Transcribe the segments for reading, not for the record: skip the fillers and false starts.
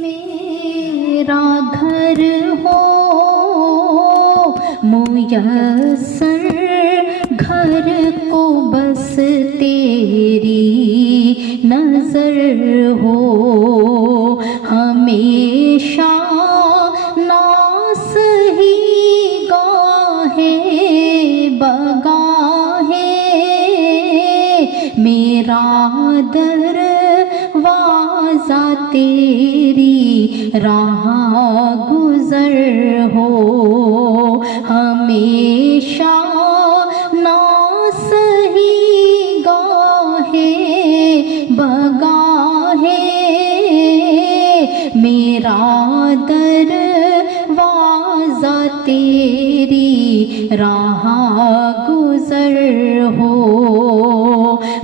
मेरा घर हो मुयस्सर, घर को बस तेरी नजर हो हमेशा नास ही गाहे बगाहे मेरा दरवाज़ा तेरी राह गुज़र हो हमेशा नास ही गाहे बगाहे मेरा दरवाज़ा तेरी राह गुज़र हो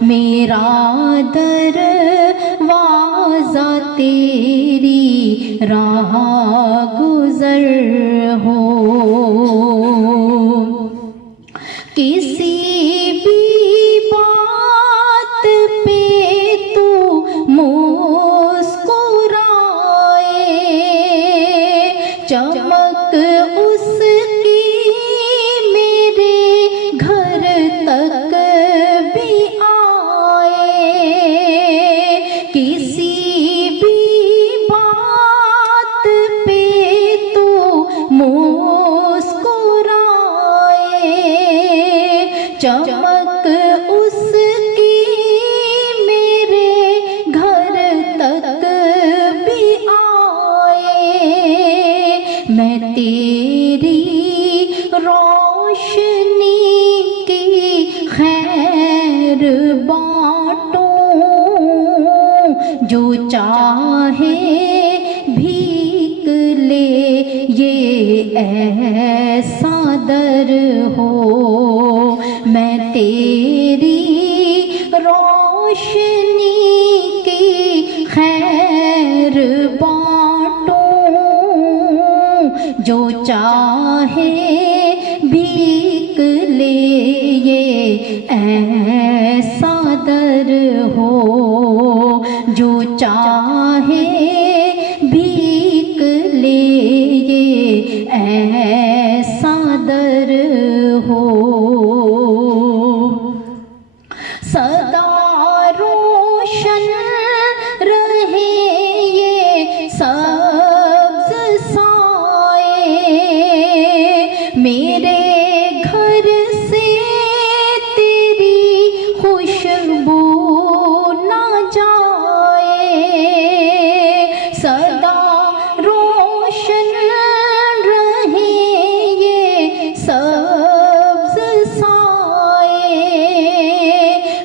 मेरा दरवाज़ा तेरी राह गुज़र हो। किसी भी बात पे तू मुस्कुराए, चमक उसकी मेरे घर तक भी आए। किसी भी बात पे तू मुस्कुराए, चमक उसकी मेरे घर तक भी आए। मैं तेरी रोशनी की खैर बांटूं, जो चाहे भीख ले ये ऐसा दर हो। मैं तेरी रोशनी की खैर बांटूं, जो चाहे भीख ले ये ऐसा दर हो। जो चाहे भीख ले ये ऐसा दर हो। सदा रोशन रहे ये सब्ज़ साए, मेरे घर से तेरी खुशबू ना जाए। सदा रोशन रहे ये सब्ज़ साए,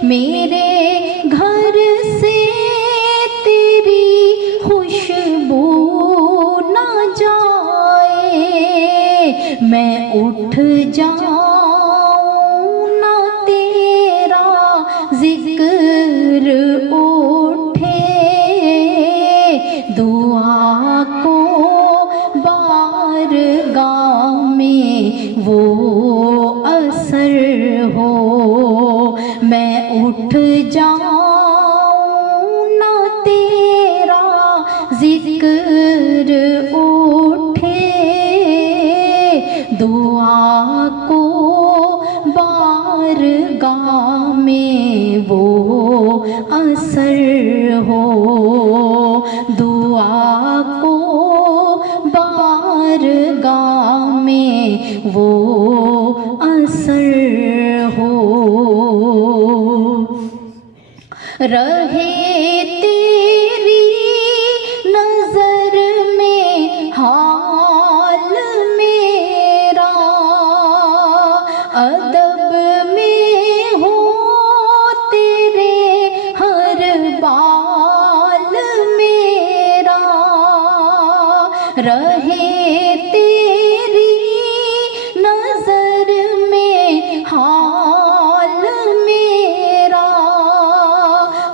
मेरे घर से तेरी खुशबू ना जाए। मैं उठ जाऊं ना तेरा जिक्र उठे, दुआ को बारगाह में वो असर हो। मैं उठ जाऊं ना तेरा जिक्र उठे, दुआ को बारगाह में वो असर हो। दुआ को बारगाह में वो असर हो। रहे तेरी नजर में हाल मेरा, अदब में हो तेरे हर बाल मेरा। रहे तेरी नजर में हाल मेरा,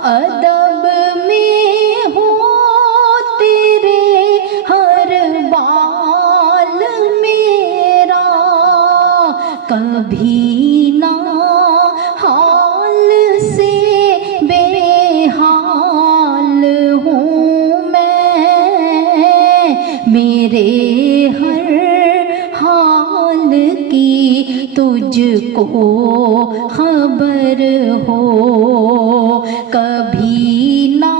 अदब तुझको खबर हो, कभी ना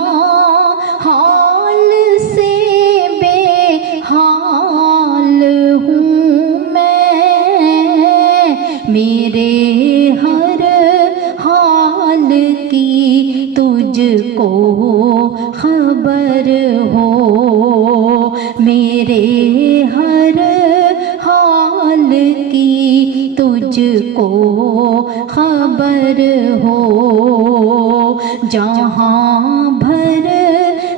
हाल से बेहाल हूँ मैं, मेरे हर हाल की तुझको खबर हो, मेरे हर हाल की तुझको खबर हो। जहाँ भर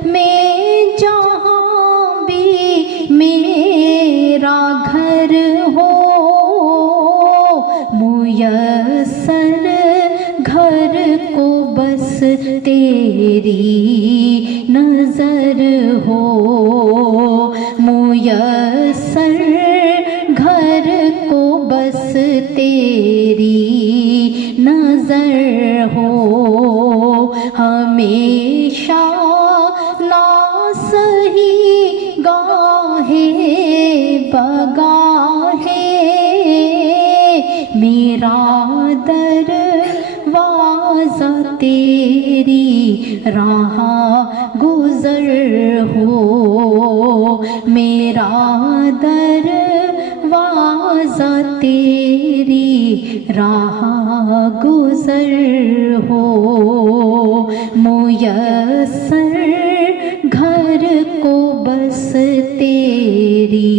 में जहाँ भी मेरा घर हो, मुयस्सर घर को बस तेरी नजर हो, मुयस्सर घर को बस तेरी नजर हो। हमेशा ना सही गाहे बगाहे, मेरा दरवाज़ा तेरी राह गुज़र हो, मेरा दरवाज़ा तेरी राह गुज़र हो। मुयस्सर घर को बस तेरी